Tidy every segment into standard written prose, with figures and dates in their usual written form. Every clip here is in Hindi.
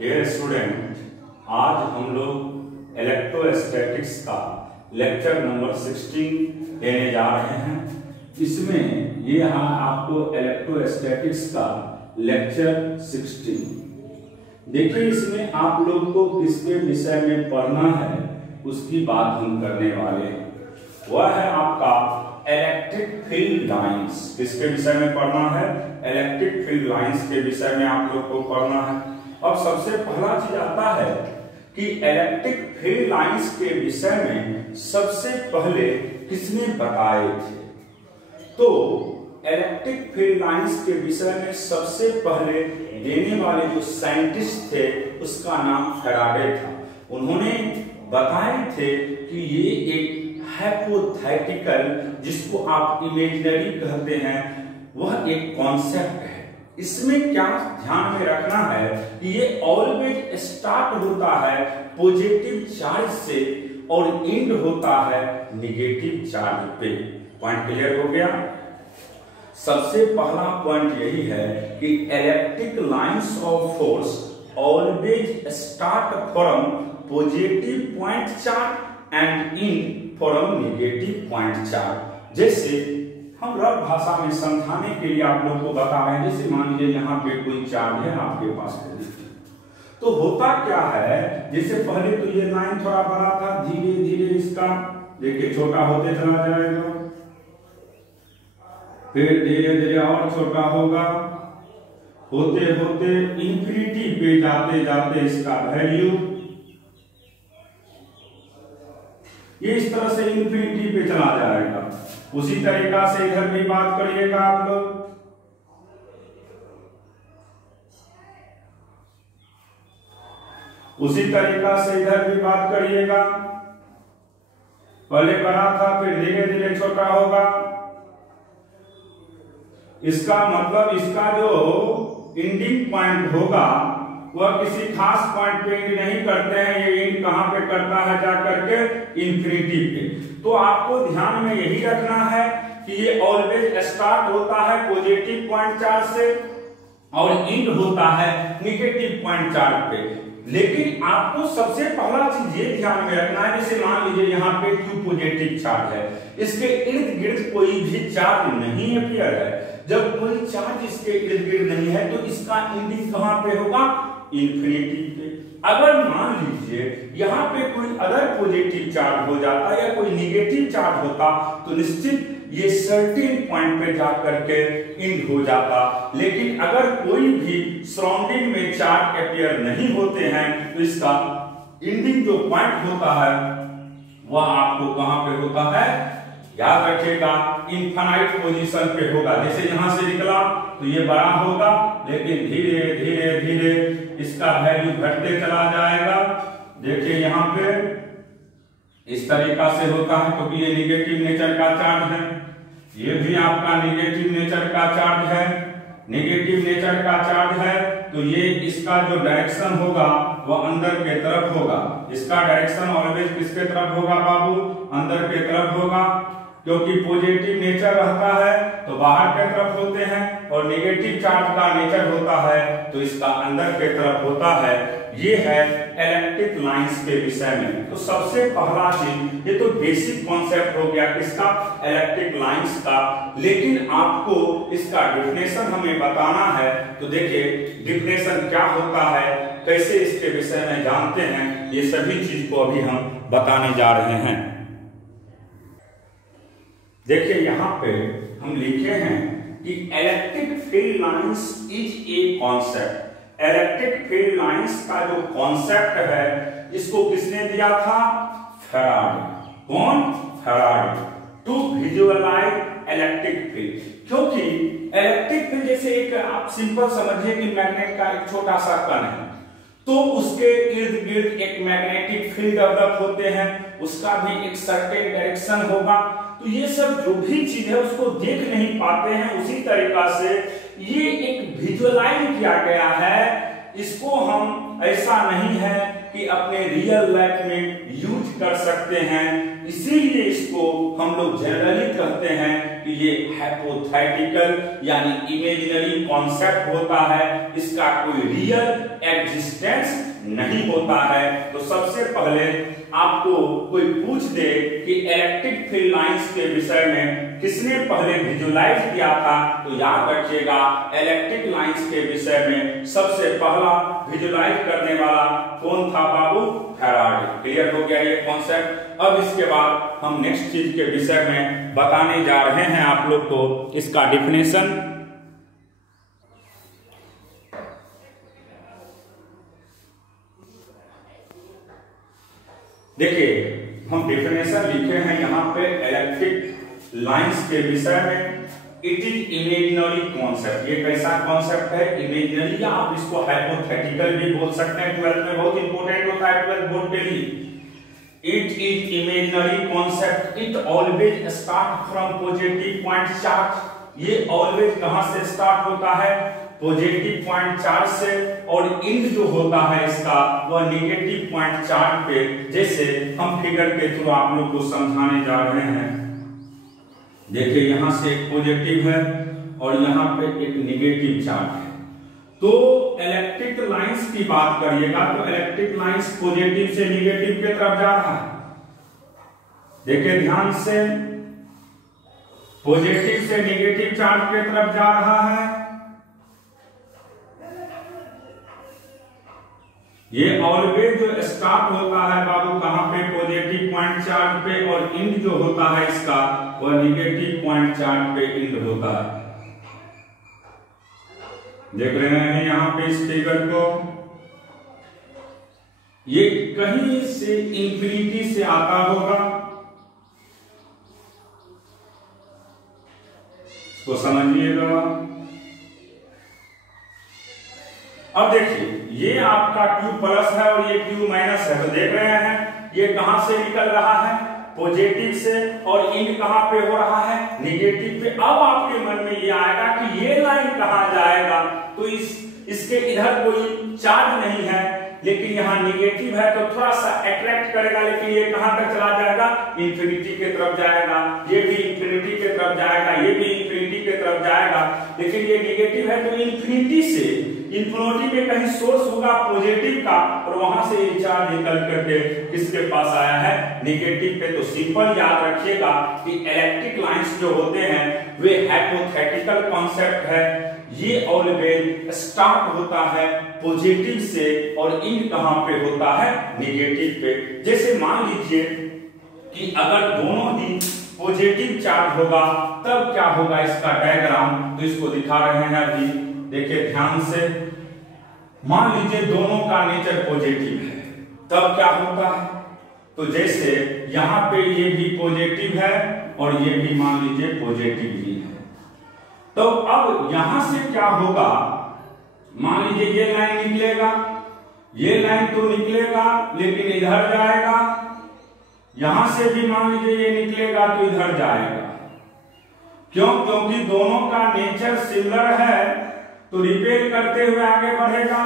डियर स्टूडेंट, आज हम लोग इलेक्ट्रोस्टैटिक्स का लेक्चर नंबर 16 लेने जा रहे हैं। इसमें ये आपको इलेक्ट्रोस्टैटिक्स का लेक्चर 16। देखिए, इसमें आप लोग को किसके विषय में पढ़ना है उसकी बात हम करने वाले हैं। वह है आपका इलेक्ट्रिक फील्ड लाइंस। किसके विषय में पढ़ना है? इलेक्ट्रिक फील्ड लाइंस के विषय में आप लोग को पढ़ना है। अब सबसे पहला चीज आता है कि इलेक्ट्रिक फील्ड लाइंस के विषय में सबसे पहले किसने बताए थे? तो इलेक्ट्रिक फील्ड लाइंस के विषय में सबसे पहले देने वाले जो साइंटिस्ट थे उसका नाम फैराडे था। उन्होंने बताए थे कि ये एक हाइपोथेटिकल, जिसको आप इमेजिनरी कहते हैं, वह एक कॉन्सेप्ट है। इसमें क्या ध्यान में रखना है कि ये ऑलवेज स्टार्ट होता है पॉजिटिव चार्ज से और एंड होता है निगेटिव चार्ज पे। पॉइंट क्लियर हो गया? सबसे पहला पॉइंट यही है कि electric lines of force always start from positive point charge and and from negative point charge. जैसे हम रफ भाषा में समझाने के लिए आप लोग को बता रहे हैं, जैसे मान लीजिए यहाँ पे कोई चार्ज है आपके पास, तो होता क्या है, जैसे पहले तो ये लाइन थोड़ा बड़ा था, धीरे धीरे इसका देखिए छोटा होते चला जाएगा, फिर धीरे धीरे और छोटा होगा, होते होते इंफिनिटी पे जाते जाते इसका वैल्यू ये इस तरह से इंफिनिटी पे चला जाएगा। उसी तरीका से इधर भी बात करिएगा आप लोग। उसी तरीका से इधर भी बात करिएगा। पहले बड़ा था, फिर धीरे धीरे छोटा होगा। इसका मतलब इसका जो एंडिंग पॉइंट होगा वह किसी खास पॉइंट पे एंड नहीं करते हैं। ये एंड कहां पे करता है? जाकर के इन्फिनिटी पे। तो आपको ध्यान में यही रखना है कि ये ऑलवेज स्टार्ट होता है पॉजिटिव पॉइंट चार्ज से और एंड होता है नेगेटिव पॉइंट चार्ज पे। लेकिन आपको सबसे पहला चीज ये ध्यान में रखना है, जैसे मान लीजिए यहाँ पे Q पॉजिटिव चार्ज है, इसके इर्द गिर्द कोई भी चार्ज नहीं अपीयर है। जब कोई चार्ज इसके इर्द गिर्द नहीं है तो इसका एंडिंग कहां पे होगा? इन्फिनिटी पे। अगर मान लीजिए यहाँ पे कोई अदर पॉजिटिव चार्ज हो जाता या कोई नेगेटिव चार्ज होता तो निश्चित ये सर्टेन पॉइंट पे जाकर के एंड हो जाता। लेकिन अगर कोई भी सराउंडिंग में चार्ज अपीयर नहीं होते हैं तो इसका एंडिंग जो पॉइंट होता है वह आपको कहां पे होता है? याद रखिएगा, इनफाइनाइट पोजीशन पे होगा। जैसे यहां से निकला तो ये बड़ा होगा, लेकिन धीरे धीरे धीरे इसका वैल्यू घटते चला जाएगा। देखिए यहाँ पे इस तरीका से होता है, क्योंकि ये निगेटिव नेचर का चार्ज है। ये भी आपका निगेटिव नेचर का चार्ज है। निगेटिव नेचर का चार्ज है तो ये इसका जो डायरेक्शन होगा वह अंदर के तरफ होगा। इसका डायरेक्शन ऑलवेज किसके तरफ होगा बाबू? अंदर के तरफ होगा, क्योंकि पॉजिटिव नेचर रहता है तो बाहर के तरफ होते हैं और नेगेटिव चार्ज का नेचर होता है तो इसका अंदर के तरफ होता है। ये है इलेक्ट्रिक लाइंस के विषय में। तो सबसे पहला चीज, ये तो बेसिक कॉन्सेप्ट हो गया किसका? इलेक्ट्रिक लाइंस का। लेकिन आपको इसका डिफिनेशन हमें बताना है। तो देखिए डिफिनेशन क्या होता है, कैसे इसके विषय में जानते हैं, ये सभी चीज को अभी हम बताने जा रहे हैं। देखिए यहाँ पे हम लिखे हैं कि electric field lines is a concept. Electric field lines का जो कॉन्सेप्ट है इसको किसने दिया था? फैराडे। कौन? Faraday. To visualise electric field. क्योंकि इलेक्ट्रिक फील्ड जैसे एक आप सिंपल समझिए कि मैग्नेट का एक छोटा सा कण है, तो उसके इर्द गिर्द एक मैग्नेटिक फील्ड डेवलप होते हैं, उसका भी एक सर्टेन डायरेक्शन होगा। तो ये सब जो भी चीज है उसको देख नहीं पाते हैं। उसी तरीका से ये एक विजुअलाइज किया गया है। इसको हम ऐसा नहीं है कि अपने रियल लाइफ में यूज कर सकते हैं, इसीलिए इसको हम लोग जनरली कहते हैं कि ये हाइपोथेटिकल यानी इमेजिनरी कॉन्सेप्ट होता है। इसका कोई रियल एग्जिस्टेंस नहीं होता है। तो सबसे पहले आपको कोई पूछ दे कि इलेक्ट्रिक फील्ड लाइंस के विषय में किसने पहले विजुलाइज किया था, तो याद रखिएगा इलेक्ट्रिक लाइंस के विषय में सबसे पहला विजुलाइज करने वाला कौन था बाबू? फैराडे। क्लियर हो गया ये कॉन्सेप्ट। अब इसके बाद हम नेक्स्ट चीज के विषय में बताने जा रहे हैं आप लोग को इसका डिफिनेशन। देखिए हम डेफिनेशन लिखे हैं यहाँ पे इलेक्ट्रिक लाइंस के विषय में। It is imaginary concept. ये कैसा कॉन्सेप्ट है? इमेजिनरी, या आप इसको हाइपोथेटिकल भी बोल सकते हैं। 12th में बहुत इंपॉर्टेंट होता है 12th बोर्ड के लिए। It is imaginary concept. It always start from positive point charge. ये ऑलवेज कहां से स्टार्ट होता है? पॉजिटिव पॉइंट चार्ज से, और इंड जो होता है इसका वह निगेटिव पॉइंट चार्ज पे। जैसे हम फिगर के थ्रू आप लोग को समझाने जा रहे हैं। देखिए यहां से एक पॉजिटिव है और यहाँ पे एक निगेटिव चार्ज है। तो इलेक्ट्रिक लाइंस की बात करिएगा तो इलेक्ट्रिक लाइंस पॉजिटिव से निगेटिव की तरफ जा रहा है। देखिए ध्यान से, पॉजिटिव से निगेटिव चार्ज की तरफ जा रहा है। ये ऑलवेज जो स्टार्ट होता है बाबू कहां पे? पॉजिटिव पॉइंट चार्ज पे, और इंड जो होता है इसका वह निगेटिव पॉइंट चार्ज पे इंड होता है। देख रहे हैं यहां पे इस फिगर को। ये कहीं से इंफिनिटी से आता होगा, तो समझिएगा। अब देखिए ये आपका Q प्लस है और ये Q माइनस है। तो देख रहे हैं ये कहां से निकल रहा है? पॉजिटिव से, और इंड कहां पे हो रहा है? निगेटिव पे। अब आपके मन में ये आएगा कि ये लाइन कहां जाएगा? तो इसके इधर कोई चार्ज नहीं है, लेकिन यहाँ निगेटिव है तो थोड़ा सा अट्रैक्ट करेगा, लेकिन ये कहां तक चला जाएगा? इंफिनिटी की तरफ जाएगा। ये भी इंफिनिटी की तरफ जाएगा, ये भी इंफिनिटी की तरफ जाएगा। लेकिन ये निगेटिव है तो इंफिनिटी से इंफिनिटी में कहीं सोर्स होगा पॉजिटिव का, और वहां से ये चार्ज निकल करके किसके पास आया है? निगेटिव पे। तो सिंपल याद रखिएगा कि इलेक्ट्रिक लाइंस जो होते हैं वे हाइपोथेटिकल कॉन्सेप्ट है। ये ऑलवेज स्टार्ट होता है पॉजिटिव से, और इंड कहां पे होता है? निगेटिव पे। जैसे मान लीजिए कि अगर दोनों ही पॉजिटिव चार्ज होगा तब क्या होगा इसका डायग्राम, तो इसको दिखा रहे हैं अभी। देखिए ध्यान से, मान लीजिए दोनों का नेचर पॉजिटिव है, तब क्या होता है? तो जैसे यहां पे ये भी पॉजिटिव है और ये भी मान लीजिए पॉजिटिव ही है, तो अब यहां से क्या होगा? मान लीजिए ये लाइन निकलेगा, ये लाइन तो निकलेगा लेकिन इधर जाएगा, यहां से भी मान लीजिए ये निकलेगा तो इधर जाएगा। क्यों? क्योंकि दोनों का नेचर सिमिलर है, तो रिपेल करते हुए आगे बढ़ेगा।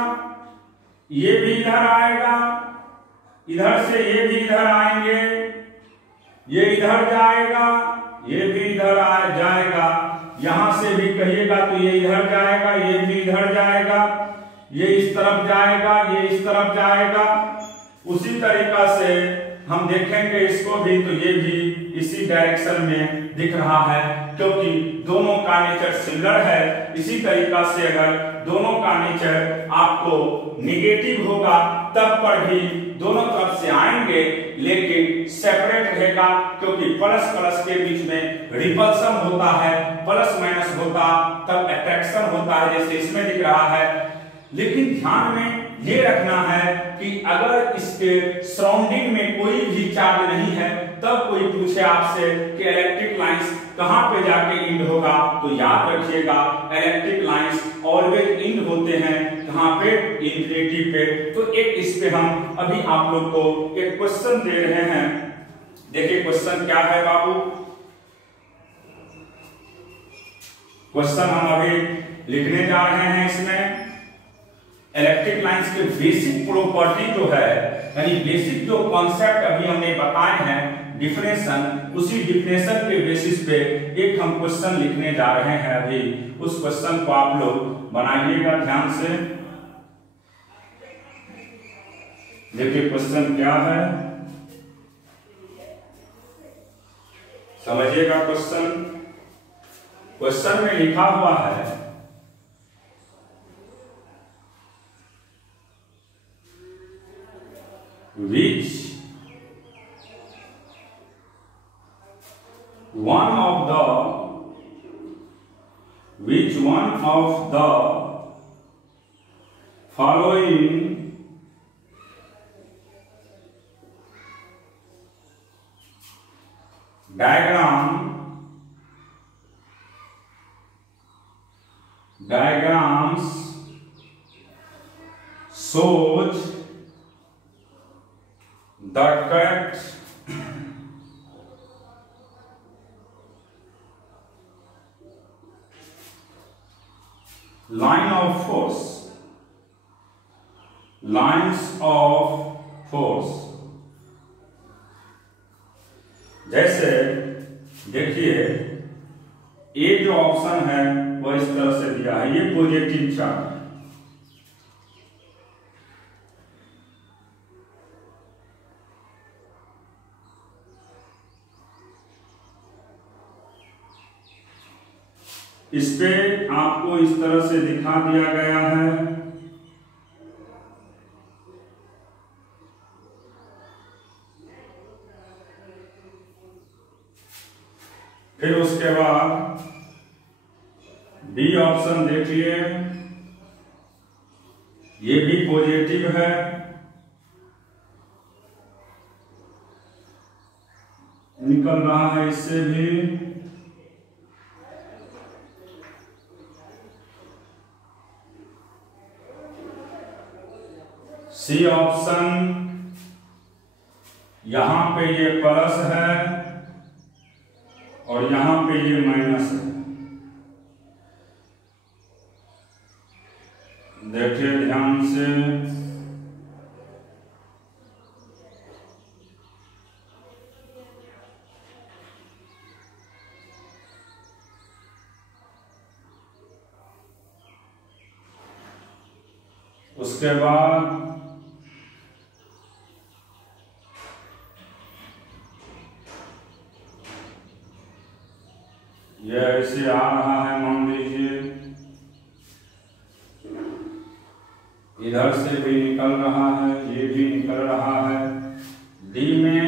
ये भी इधर आएगा, इधर से ये भी इधर आएंगे, ये इधर जाएगा, ये भी इधर जाएगा। यहां से भी कहिएगा तो ये इधर जाएगा, ये भी इधर जाएगा, ये इस तरफ जाएगा, ये इस तरफ जाएगा। उसी तरीका से हम देखेंगे इसको भी, तो ये भी इसी डायरेक्शन में दिख रहा है, क्योंकि दोनों का नेचर सिमिलर है। इसी तरीका से अगर दोनों का नेचर आपको निगेटिव होगा तब पर भी दोनों तरफ से आएंगे, लेकिन सेपरेट रहेगा, क्योंकि प्लस प्लस के बीच में रिपल्सन होता है, प्लस माइनस होता तब अट्रैक्शन होता है, जैसे इसमें दिख रहा है। लेकिन ध्यान में ये रखना है कि अगर इसके सराउंडिंग में कोई भी चार्ज नहीं है, तब कोई पूछे आपसे कि इलेक्ट्रिक लाइंस कहां पे जाके इंड होगा, तो याद रखिएगा इलेक्ट्रिक लाइंस ऑलवेज इंड होते हैं कहां पे? इंफिनिटी पे। तो एक इस पे हम अभी आप लोग को एक क्वेश्चन दे रहे हैं। देखिए क्वेश्चन क्या है बाबू? क्वेश्चन हम अभी लिखने जा रहे हैं। इसमें इलेक्ट्रिक लाइंस के बेसिक प्रॉपर्टी जो है, यानी बेसिक जो कॉन्सेप्ट अभी हमने बताए हैं, डिफिनेशन, उसी डिफिनेशन के बेसिस पे एक हम क्वेश्चन लिखने जा रहे हैं। अभी उस क्वेश्चन को आप लोग बनाइएगा ध्यान से। देखिए क्वेश्चन क्या है, समझिएगा क्वेश्चन। क्वेश्चन में लिखा हुआ है which one of the following diagrams shows the correct lines of force। जैसे देखिए ए जो ऑप्शन है वो इस तरह से दिया है, ये पॉजिटिव चार्ज है। इस पे आपको इस तरह से दिखा दिया गया है। फिर उसके बाद बी ऑप्शन देखिए, ये भी पॉजिटिव है, निकल रहा है इससे भी। सी ऑप्शन, यहां पे ये प्लस है और यहां पे ये माइनस है। देखिए ध्यान से, उसके बाद यह ऐसे आ रहा है, मान लीजिए इधर से भी निकल रहा है, ये भी निकल रहा है। डी में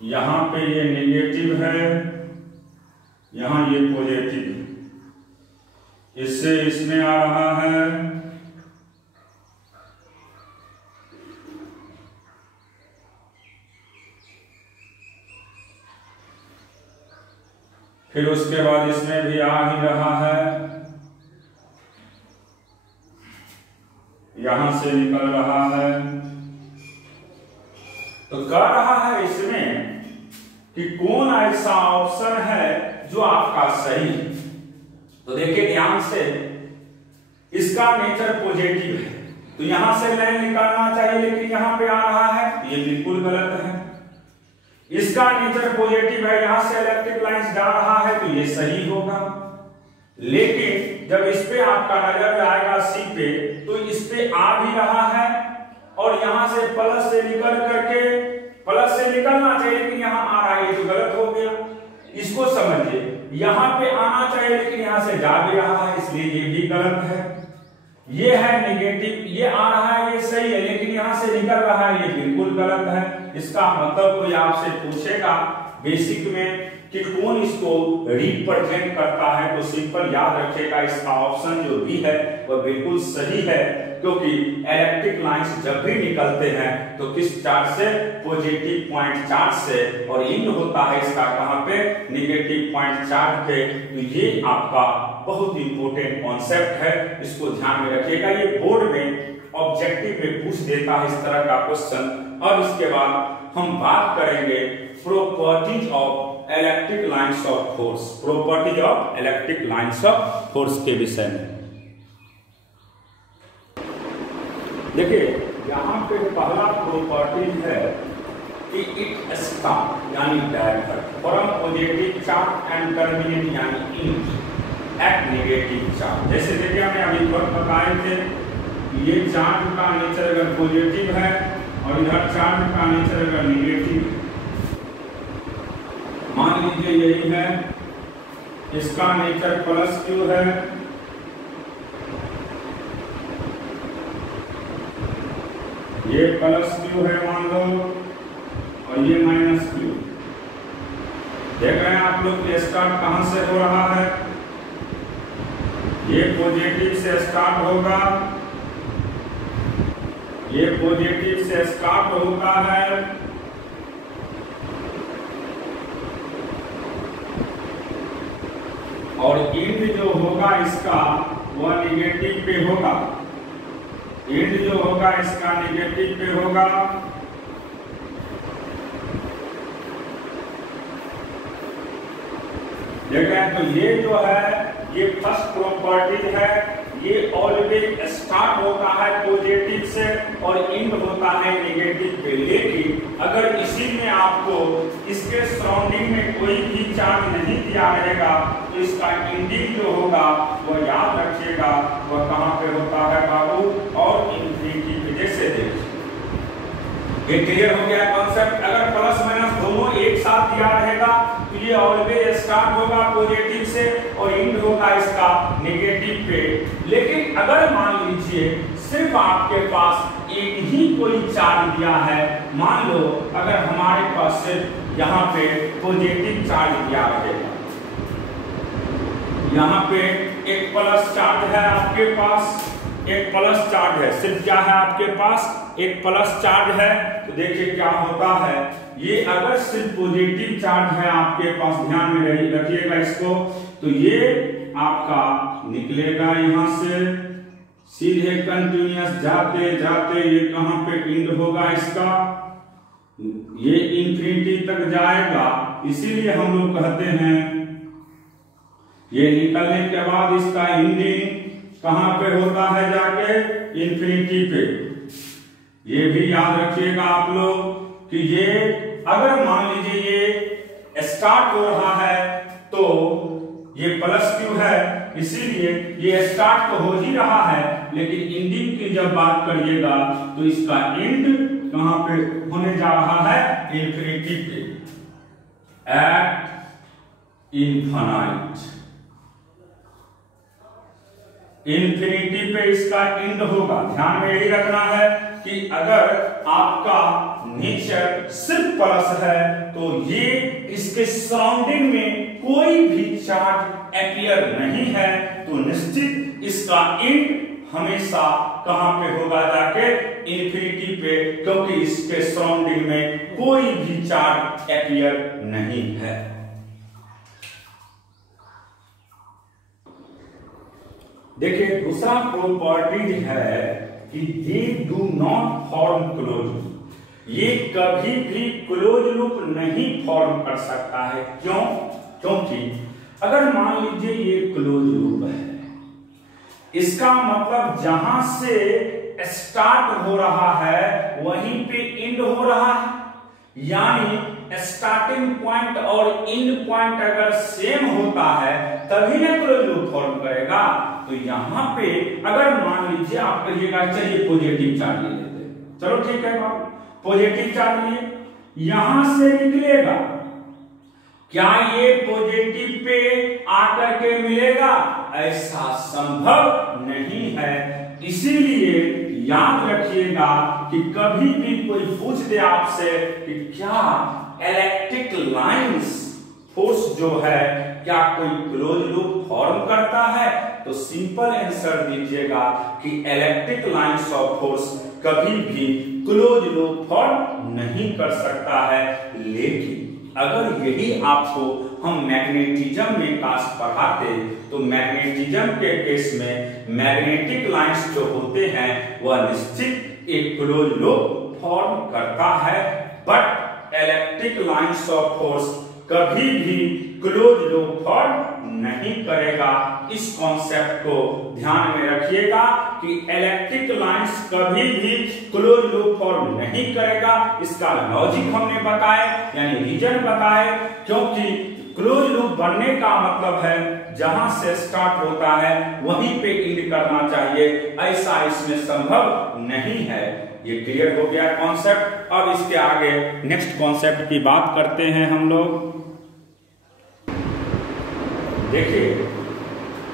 यहां पे ये नेगेटिव है, यहां ये पॉजिटिव है, इससे इसमें आ रहा है। फिर उसके बाद इसमें भी आ ही रहा है, यहां से निकल रहा है। तो कह रहा है इसमें कि कौन ऐसा ऑप्शन है जो आपका सही है। तो देखिए ध्यान से, इसका नेचर पॉजिटिव है तो यहां से लाइन निकालना चाहिए, लेकिन यहां पे आ रहा है, ये बिल्कुल गलत है। इसका नेचर पॉजिटिव है, यहां से इलेक्ट्रिक लाइंस जा रहा है तो ये सही होगा। लेकिन जब इस पे आपका नजर जाएगा सी पे, तो इस पे आ भी रहा है और यहां से प्लस से निकल करके, प्लस से निकलना चाहिए लेकिन यहां आ रहा है, ये तो गलत हो गया। इसको समझिए, यहां पे आना चाहिए लेकिन यहां से जा भी रहा है, इसलिए ये भी गलत है। ये है नेगेटिव, ये आ रहा है, ये सही है, लेकिन यहां से निकल रहा है, ये बिल्कुल गलत है। इसका मतलब कोई आपसे पूछेगा बेसिक में कि कौन इसको रिप्रेजेंट करता है, तो सिंपल याद रखिएगा इसका ऑप्शन जो बी है वह बिल्कुल सही है, क्योंकि इलेक्ट्रिक लाइंस जब भी निकलते हैं तो किस चार्ज से, पॉजिटिव पॉइंट चार्ज से, और इंड होता है इसका कहां पे, नेगेटिव पॉइंट चार्ज पे। तो ये आपका बहुत इंपॉर्टेंट कॉन्सेप्ट है, इसको ध्यान में रखिएगा। ये बोर्ड में ऑब्जेक्टिव में पूछ देता है इस तरह का क्वेश्चन। और इसके बाद हम बात करेंगे properties of electric lines of force, properties of electric lines of force के विषय में। देखिए यहाँ पे पहला प्रॉपर्टी है कि इट स्टॉप यानी divert from positive charge and terminate यानी इंड एट नेगेटिव चार्ज। जैसे देखिए हमने अभी तक बताए थे ये चार्ज का नेचर अगर पॉजिटिव है और इधर चार्ज का नेचर अगर निगेटिव, मान लीजिए यही है, इसका नेचर प्लस क्यू है, ये प्लस क्यू है मान लो, और ये माइनस क्यू। देख रहे हैं आप लोग कि स्टार्ट कहां से हो रहा है, ये पॉजिटिव से स्टार्ट होगा, ये पॉजिटिव से स्टार्ट होता है, और एंड जो होगा इसका वह निगेटिव पे होगा, एंड जो होगा इसका निगेटिव पे होगा। देख रहे हैं, तो ये जो है ये फर्स्ट प्रॉपर्टी है, ये ऑलवेज स्टार्ट होता है पॉजिटिव से और एंड होता है निगेटिव पे। लेकिन अगर इसी में आपको इसके सराउंडिंग में कोई भी चार्ज नहीं दिया रहेगा तो इसका एंडिंग जो होगा वह याद रखिएगा वह कहां पे होता है बाबू, और इन्फिनिटी पे। जैसे देखिए ये क्लियर हो गया कॉन्सेप्ट। अगर प्लस माइनस दोनों एक साथ दिया रहेगा तो ये ऑलवेज स्टार्ट होगा पॉजिटिव से और एंड होगा इसका नेगेटिव पे। लेकिन अगर मान लीजिए सिर्फ आपके पास एक ही कोई चार्ज दिया है, मान लो अगर हमारे पास सिर्फ यहाँ पे पॉजिटिव चार्ज दिया रहेगा, यहाँ पे एक प्लस चार्ज है आपके पास, एक प्लस चार्ज है, सिर्फ क्या है आपके पास एक प्लस चार्ज है। तो देखिए क्या होता है, ये अगर सिर्फ पॉजिटिव चार्ज है आपके पास, ध्यान में रखिएगा इसको, तो ये आपका निकलेगा यहां से सीधे कंटिन्यूअस जाते जाते ये कहां पे एंड होगा इसका, ये इंफिनिटी तक जाएगा। इसीलिए हम लोग कहते हैं ये निकलने के बाद इसका एंडिंग कहां पे होता है, जाके इन्फिनिटी पे। ये भी याद रखिएगा आप लोग कि ये अगर मान लीजिए ये स्टार्ट हो रहा है तो ये प्लस क्यू है, इसीलिए ये स्टार्ट तो हो ही रहा है, लेकिन एंडिंग की जब बात करिएगा तो इसका एंड कहां पे होने जा रहा है, इन्फिनिटी पे, एट इनफाइनाइट। इन्फिनिटी पे इसका एंड होगा। ध्यान में यही रखना है कि अगर आपका नेचर सिर्फ प्लस है तो ये इसके सराउंडिंग में कोई भी चार्ज अपीयर नहीं है, तो निश्चित इसका एंड हमेशा कहां पे होगा, जाके इन्फिनिटी पे, क्योंकि इसके सराउंडिंग में कोई भी चार्ज अपीयर नहीं है। देखिए दूसरा प्रॉपर्टी है कि they do not form close loop, ये कभी भी क्लोज लूप नहीं फॉर्म कर सकता है। क्यों? क्योंकि अगर मान लीजिए ये क्लोज लूप है, इसका मतलब जहां से स्टार्ट हो रहा है वहीं पे एंड हो रहा है, यानी स्टार्टिंग पॉइंट और एंड पॉइंट अगर सेम होता है तभी ना क्लोज लूप फॉर्म करेगा। तो यहां पे अगर मान लीजिए आप कहिएगा चलिए पॉजिटिव चार्ज ले लेते हैं, चलो ठीक है बाबू, पॉजिटिव चार्ज लिए, यहां से निकलेगा, क्या ये पॉजिटिव पे आकर के मिलेगा? ऐसा संभव नहीं है। इसीलिए याद रखिएगा कि कभी भी कोई पूछ दे आपसे कि क्या इलेक्ट्रिक लाइंस फोर्स जो है क्या कोई क्लोज लूप फॉर्म करता है, तो सिंपल आंसर दीजिएगा कि इलेक्ट्रिक लाइंस ऑफ फोर्स कभी भी क्लोज लूप फॉर्म नहीं कर सकता है। लेकिन अगर यही आपको हम मैग्नेटिज्म में काश पढ़ाते तो मैग्नेटिज्म के केस में मैग्नेटिक लाइंस जो होते हैं वह निश्चित एक क्लोज लूप फॉर्म करता है, but electric lines of force कभी भी क्लोज लूप फॉर्म नहीं करेगा। इस कॉन्सेप्ट को ध्यान में रखिएगा कि इलेक्ट्रिक लाइंस कभी भी क्लोज लूप फॉर्म नहीं करेगा। इसका लॉजिक हमने बताया, यानी रीजन बताए, क्योंकि क्लोज लूप बनने का मतलब है जहां से स्टार्ट होता है वहीं पे एंड करना चाहिए, ऐसा इसमें संभव नहीं है। ये क्लियर हो गया कॉन्सेप्ट। अब इसके आगे नेक्स्ट कॉन्सेप्ट की बात करते हैं हम लोग। देखिए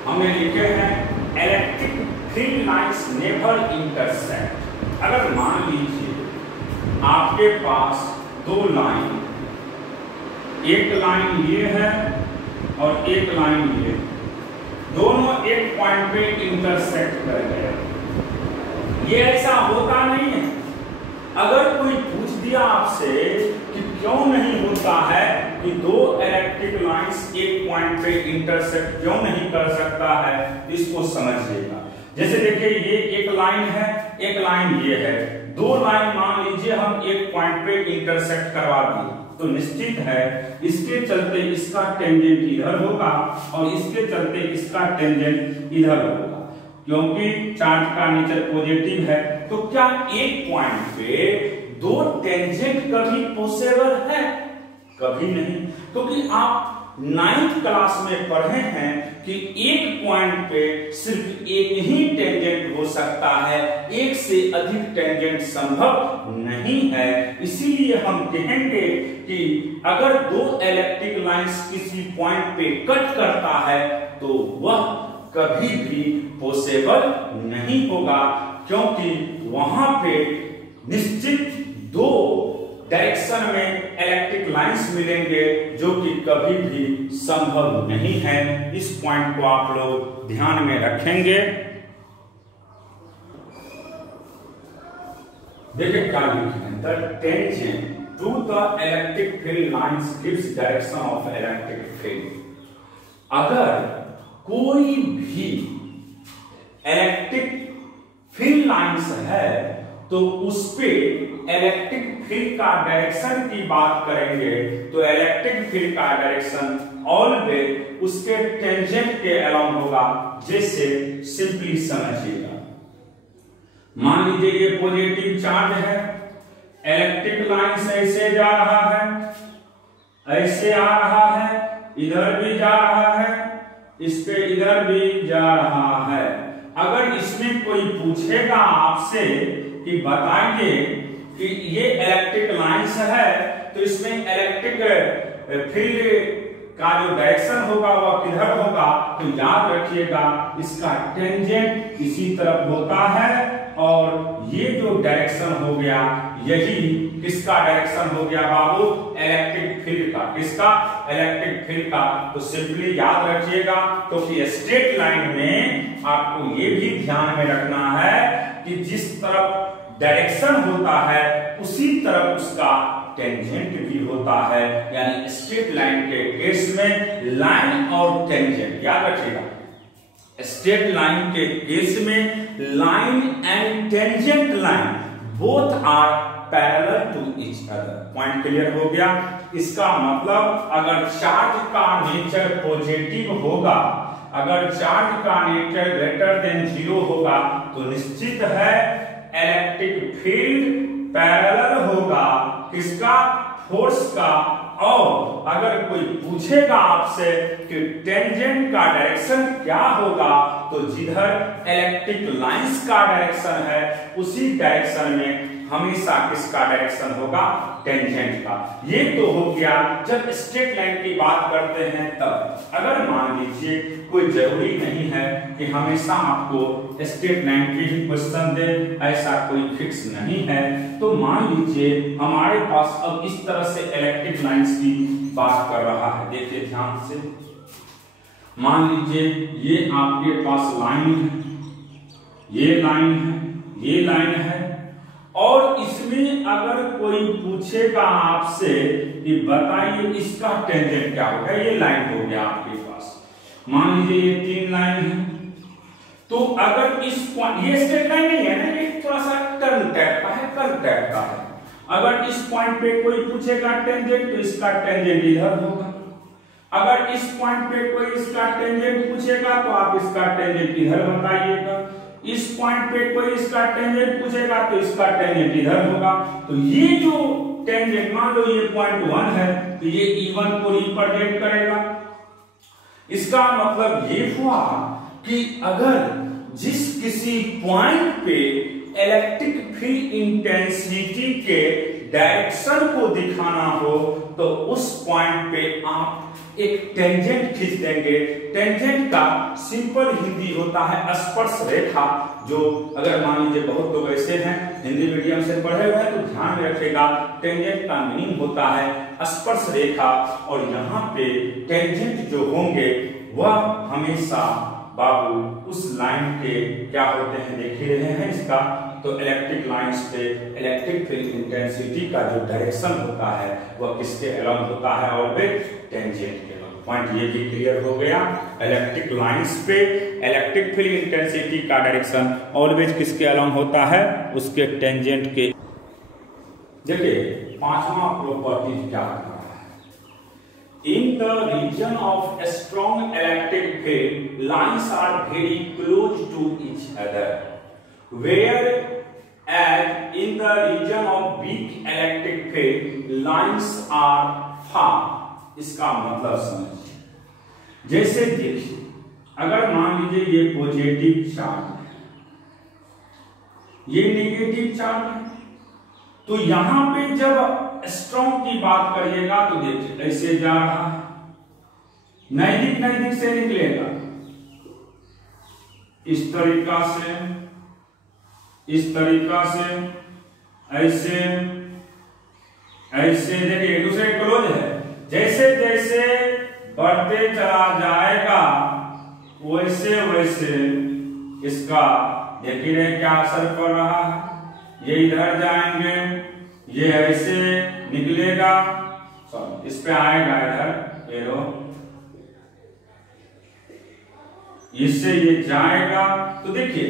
हमने लिखे हैं electric field lines never intersect. अगर मान लीजिए आपके पास दो लाइन, एक लाइन ये है और एक लाइन ये, दोनों एक पॉइंट पे इंटरसेक्ट कर गए। ये ऐसा होता नहीं है। अगर कोई पूछ दिया आपसे कि क्यों नहीं होता है कि दो इलेक्ट्रिक लाइंस एक पॉइंट पे इंटरसेक्ट क्यों नहीं कर सकता है, इसको समझिएगा। जैसे देखिए ये एक लाइन है, एक लाइन ये है, दो लाइन मान लीजिए हम एक पॉइंट पे इंटरसेक्ट करवा दिए, तो निश्चित है इसके चलते इसका टेंजेंट इधर होगा और इसके चलते इसका टेंजेंट इधर होगा, क्योंकि चार्ज का नेचर पॉजिटिव है। तो क्या एक पॉइंट पे दो टेंजेंट कभी पॉसिबल है? कभी नहीं, क्योंकि आप 9th क्लास में पढ़े हैं कि एक पॉइंट पे सिर्फ एक ही टेंजेंट हो सकता है, एक से अधिक टेंजेंट संभव नहीं है। इसीलिए हम कहेंगे कि अगर दो इलेक्ट्रिक लाइंस किसी पॉइंट पे कट करता है तो वह कभी भी पॉसिबल नहीं होगा, क्योंकि वहां पे निश्चित दो डायरेक्शन में इलेक्ट्रिक लाइंस मिलेंगे जो कि कभी भी संभव नहीं है। इस पॉइंट को आप लोग ध्यान में रखेंगे। देखिए क्या लिखे हैं, the tangent to the electric field lines gives direction of electric field. अगर कोई भी इलेक्ट्रिक फील्ड लाइंस है तो उस पे इलेक्ट्रिक फील्ड का डायरेक्शन की बात करेंगे तो इलेक्ट्रिक फील्ड का डायरेक्शन ऑलवेज उसके टेंजेंट के अलोंग होगा। जैसे सिंपली समझिएगा, मान लीजिए ये पॉजिटिव चार्ज है, इलेक्ट्रिक लाइन से ऐसे जा रहा है, ऐसे आ रहा है, इधर भी जा रहा है, इस पे इधर भी जा रहा है। अगर इसमें कोई पूछेगा आपसे कि बताइए कि ये इलेक्ट्रिक लाइंस है तो इसमें इलेक्ट्रिक फील्ड का जो डायरेक्शन होगा वह किधर होगा, तो याद रखिएगा इसका टेंजेंट इसी तरफ होता है और ये जो डायरेक्शन हो गया यही किसका डायरेक्शन हो गया बाबू, इलेक्ट्रिक फील्ड का। किसका? इलेक्ट्रिक फील्ड का। तो सिंपली याद रखिएगा, क्योंकि स्ट्रेट लाइन में आपको ये भी ध्यान में रखना है कि जिस तरफ डायरेक्शन होता है उसी तरफ उसका टेंजेंट भी होता है। यानी स्ट्रेट लाइन के केस में लाइन और टेंजेंट याद रखिएगा, स्ट्रेट लाइन के केस में line and tangent line both are parallel to each other. Point clear हो गया। इसका मतलब अगर चार्ज का नेचर पॉजिटिव होगा, अगर चार्ज का नेचर ग्रेटर देन 0 होगा तो निश्चित है इलेक्ट्रिक फील्ड पैरेलल होगा किसका, फोर्स का। और अगर कोई पूछेगा आपसे कि टेंजेंट का डायरेक्शन क्या होगा, तो जिधर इलेक्ट्रिक लाइंस का डायरेक्शन है उसी डायरेक्शन में हमेशा किसका डायरेक्शन होगा, टेंजेंट का। ये तो हो गया जब स्ट्रेट लाइन की बात करते हैं तब। अगर मान लीजिए कोई जरूरी नहीं है कि हमेशा आपको स्ट्रेट लाइन के ही क्वेश्चन दे, ऐसा कोई फिक्स नहीं है, तो मान लीजिए हमारे पास अब इस तरह से इलेक्ट्रिक लाइंस की बात कर रहा है। देखिए ध्यान से, मान लीजिए ये आपके पास लाइन है, ये लाइन है, ये लाइन है, और इसमें अगर कोई पूछेगा आपसे कि बताइए इसका टेंजेंट क्या होगा, ये लाइन हो गया आपके पास, मान लीजिए ये 3 लाइन है, तो अगर इस पॉइंट, ये स्ट्रेट लाइन नहीं है ना, ये थोड़ा सा टर्न टाइप का है, कर्व टाइप का है। अगर इस पॉइंट पे कोई पूछेगा टेंजेंट तो इसका टेंजेंट इधर होगा। अगर इस पॉइंट पे कोई इसका टेंजेंट पूछेगा तो आप इसका टेंजेंट इधर बताइएगा। इस पॉइंट पे कोई इसका टेंजेंट पूछेगा तो इसका टेंजेंट इधर होगा। तो ये जो टेंजेंट, मान लो ये पॉइंट 1 है तो ये E1 को रिप्रेजेंट करेगा। इसका मतलब ये हुआ कि अगर जिस किसी पॉइंट पे इलेक्ट्रिक फील्ड इंटेंसिटी के डायरेक्शन को दिखाना हो तो उस पॉइंट पे आप एक टेंजेंट खींच देंगे। टेंजेंट का सिंपल हिंदी होता है स्पर्श रेखा, जो अगर मान लीजिए बहुत लोग ऐसे हैं हिंदी मीडियम से पढ़े हुए हैं तो ध्यान में रखेगा, टेंजेंट का मीनिंग होता है स्पर्श रेखा। और यहाँ पे टेंजेंट जो होंगे वह हमेशा बाबू उस लाइन के क्या होते हैं देख ही रहे हैं इसका, तो इलेक्ट्रिक लाइंस पे इलेक्ट्रिक फील्ड इंटेंसिटी का जो डायरेक्शन होता है वह किसके अलग होता है, और वे टेंजेंट के अलग। पॉइंट ये भी क्लियर हो गया। इलेक्ट्रिक लाइंस पे इलेक्ट्रिक फील्ड इंटेंसिटी का डायरेक्शन ऑलवेज किसके अलग होता है, उसके टेंजेंट के। देखिए पांचवा प्रॉपर्टी क्या है, in the region of a strong electric field, lines are very close to each other, whereas in the region of weak electric field, lines are far. इसका मतलब समझिए, जैसे देखिए अगर मान लीजिए ये पॉजिटिव चार्ज है, ये नेगेटिव चार्ज है, तो यहां पे जब स्ट्रॉन्ग की बात करिएगा तो देखिए ऐसे जा रहा है, नजदीक से निकलेगा, इस तरीका से, इस तरीका से, ऐसे ऐसे देखिए एक दूसरे क्लोज है। जैसे जैसे बढ़ते चला जाएगा वैसे वैसे इसका देखिए क्या असर पड़ रहा है। ये इधर जाएंगे, ये ऐसे निकलेगा, सॉरी इस पे आएगा इधर एरो, इससे ये जाएगा। तो देखिए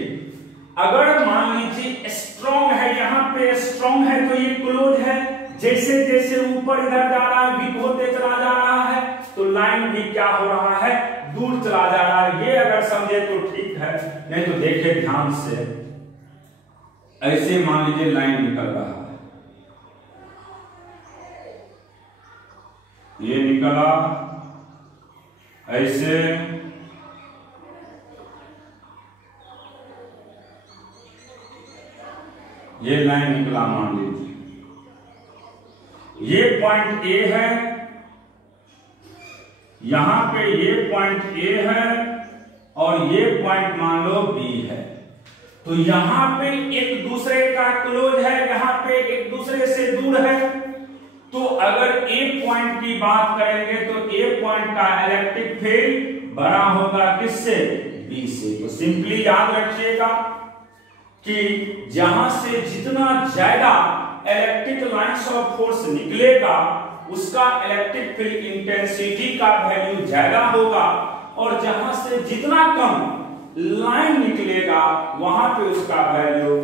अगर मान लीजिए स्ट्रॉन्ग है, यहाँ पे स्ट्रॉन्ग है तो ये क्लोज है, जैसे जैसे ऊपर इधर जा रहा है वीक होते चला जा रहा है तो लाइन भी क्या हो रहा है, दूर चला जा रहा है। ये अगर समझे तो ठीक है, नहीं तो देखिए ध्यान से, ऐसे मान लीजिए लाइन निकल रहा है, ये निकला ऐसे, ये लाइन निकला, मान लीजिए ये पॉइंट ए है, यहां पे ये पॉइंट ए है और ये पॉइंट मान लो बी है। तो यहां पे एक दूसरे का क्लोज है, यहां पे एक दूसरे से दूर है। तो अगर ए पॉइंट की बात करेंगे तो ए पॉइंट का इलेक्ट्रिक फील्ड बड़ा होगा किससे, बी से। तो सिंपली याद रखिएगा कि जहां से जितना ज्यादा इलेक्ट्रिक लाइंस ऑफ फोर्स निकलेगा उसका इलेक्ट्रिक फील्ड इंटेंसिटी का वैल्यू ज्यादा होगा, और जहां से जितना कम लाइन निकलेगा वहां पे उसका वैल्यू